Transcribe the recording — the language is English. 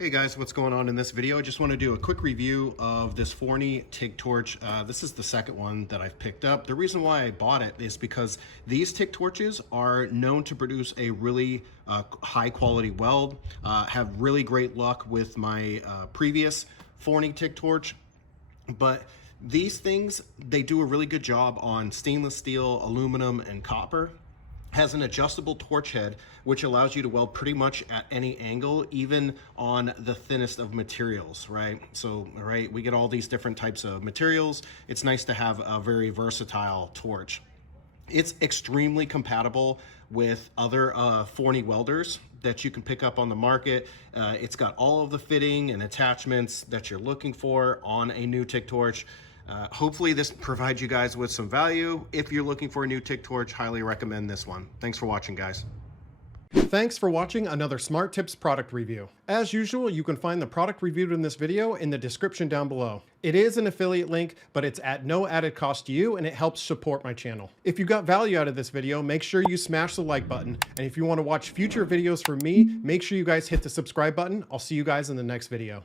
Hey guys, what's going on in this video? I just want to do a quick review of this Forney TIG Torch. This is the second one that I've picked up. The reason why I bought it is because these TIG torches are known to produce a really high quality weld. Have really great luck with my previous Forney TIG Torch, but these things, they do a really good job on stainless steel, aluminum, and copper. Has an adjustable torch head, which allows you to weld pretty much at any angle, even on the thinnest of materials, right? So, right, we get all these different types of materials. It's nice to have a very versatile torch. It's extremely compatible with other Forney welders that you can pick up on the market. It's got all of the fitting and attachments that you're looking for on a new TIG torch. Hopefully this provides you guys with some value. If you're looking for a new TIG torch, highly recommend this one. Thanks for watching, guys. Thanks for watching another Smart Tips product review. As usual, you can find the product reviewed in this video in the description down below. It is an affiliate link, but it's at no added cost to you and it helps support my channel. If you got value out of this video, make sure you smash the like button. And if you want to watch future videos from me, make sure you guys hit the subscribe button. I'll see you guys in the next video.